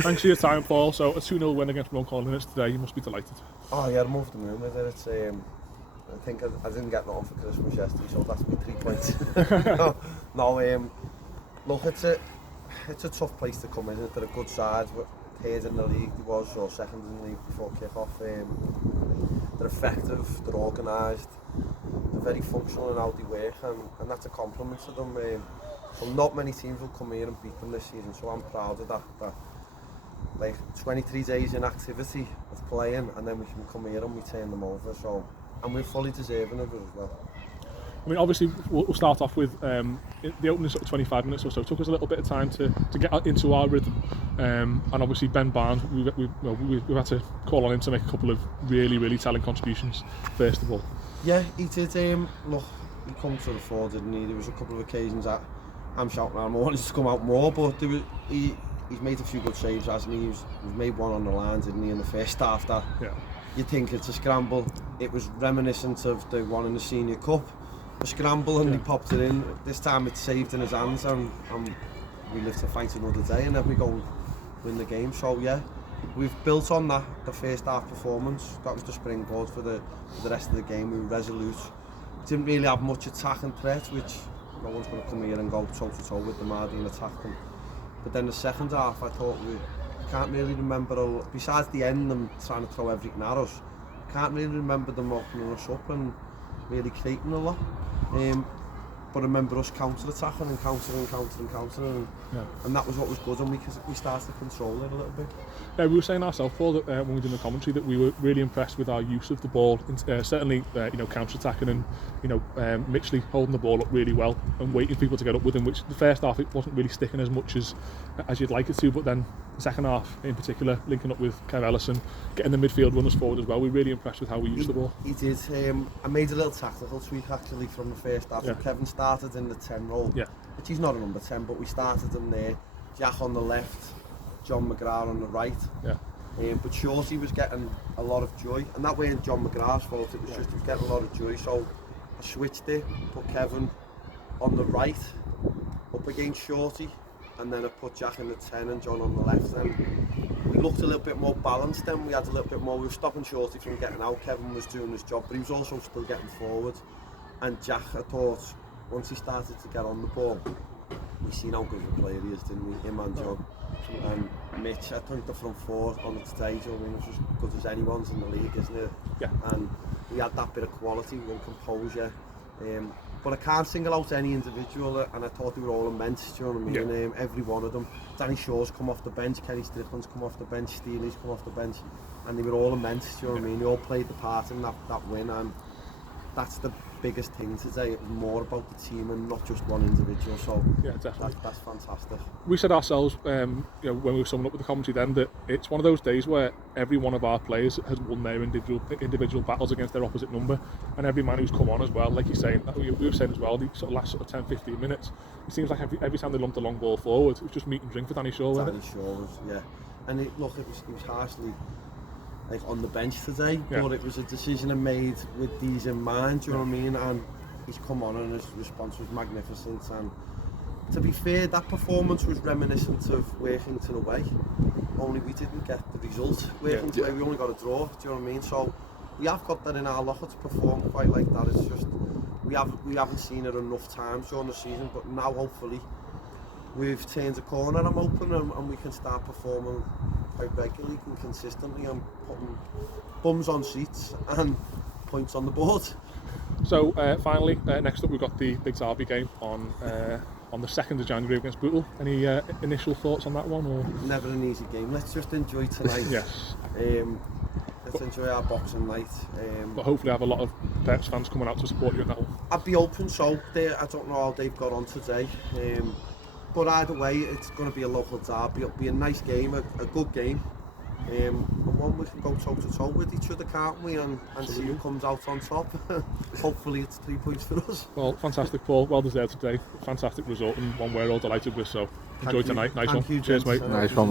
Thanks for your time, Paul. So a 2-0 win against Runcorn Linnets today. You must be delighted. Oh yeah, I'm over the moon with it. It's, I think I didn't get nothing for Christmas yesterday, so that's me 3 points. Look, it's a tough place to come in. They're a good side. Third in the league, they was, or second in the league before kick-off. They're effective, they're organised, they're very functional in how they work, and that's a compliment to them. So not many teams will come here and beat them this season, so I'm proud of that. Like 23 days in activity of playing, and then we can come here and we turn them over. So, and we're fully deserving of it as well. I mean, obviously, we'll start off with the opening sort of 25 minutes or so. It took us a little bit of time to get into our rhythm, and obviously Ben Barnes, we've had to call on him to make a couple of really telling contributions. First of all, yeah, he did. Look, he come to the fore, didn't he? There was a couple of occasions that I'm shouting at him, I wanted to come out more, but he's made a few good saves, hasn't he? He's made one on the line, didn't he, in the first half? That you think it's a scramble. It was reminiscent of the one in the Senior Cup. A scramble and he popped it in. This time it's saved in his hands and we live to fight another day, and then we go and win the game. So yeah, we've built on that, the first half performance. That was the springboard for the rest of the game. We were resolute. Didn't really have much attacking threat, which no one's going to come here and go toe to toe with them hardly and attack them. But then the second half, I thought we can't really remember, besides the end, them trying to throw everything at us, can't really remember them opening us up and really creating a lot. But I remember us counter-attacking and countering, and that was what was good, and we started to control it a little bit. Yeah, we were saying ourselves, Paul, that when we did the commentary, that we were really impressed with our use of the ball. Certainly, counter-attacking and Mitchley holding the ball up really well and waiting for people to get up with him. Which the first half it wasn't really sticking as much as you'd like it to, but then the second half, in particular, linking up with Kev Ellison, getting the midfield runners forward as well. We're really impressed with how we used the ball. He did. I made a little tactical tweak actually from the first half. So Kevin started in the 10 role, which he's not a number 10, but we started him there. Jack on the left, John McGrath on the right. But Shorty was getting a lot of joy, and that weren't John McGrath's fault. It was just he was getting a lot of joy. So I switched it, put Kevin on the right, up against Shorty, and then I put Jack in the 10 and John on the left. And we looked a little bit more balanced then. We had a little bit more. We were stopping Shorty from getting out. Kevin was doing his job, but he was also still getting forward. And Jack, I thought, once he started to get on the ball, we seen how good of a player he is, didn't we? Him and John. And Mitch, I think the front four on the stage, I mean, it's as good as anyone's in the league, isn't it? And we had that bit of quality and composure. But I can't single out any individual, and I thought they were all immense, do you know what I mean? Every one of them. Danny Shaw's come off the bench, Kenny Strickland's come off the bench, Steely's come off the bench, and they were all immense, do you know what I mean? They all played the part in that win, and that's the biggest thing today. It was more about the team and not just one individual. So yeah, definitely, that's fantastic. We said ourselves, when we were summing up with the commentary then, that it's one of those days where every one of our players has won their individual battles against their opposite number, and every man who's come on as well, like you're saying, we were saying as well, the sort of last 10-15 minutes, it seems like every time they lumped the long ball forward, it was just meat and drink for Danny Shaw. Danny Shaw was, and it was harshly like on the bench today, but it was a decision I made with these in mind, do you know what I mean? And he's come on and his response was magnificent, and to be fair, that performance was reminiscent of Worthington away, only we didn't get the result. Worthington away, we only got a draw, do you know what I mean? So we have got that in our locker to perform quite like that. It's just we haven't seen it enough times during the season, but now hopefully we've turned a corner, I'm hoping, and we can start performing quite regularly and consistently and putting bums on seats and points on the board. So finally, next up we've got the big derby game on the 2nd of January against Bootle. Any initial thoughts on that one? Or? Never an easy game. Let's just enjoy tonight. Yes. Let's enjoy our boxing night. But hopefully have a lot of Peps fans coming out to support you in that one. I'd be open, so I don't know how they've got on today. But either way, it's going to be a local derby. It'll be a nice game, a good game. And one we can go toe to toe with each other, can't we? And see who comes out on top. Hopefully it's 3 points for us. Well, fantastic, Paul. Well deserved today. Fantastic result, and one we're all delighted with. So enjoy tonight. Nice one. Cheers, mate. Nice one.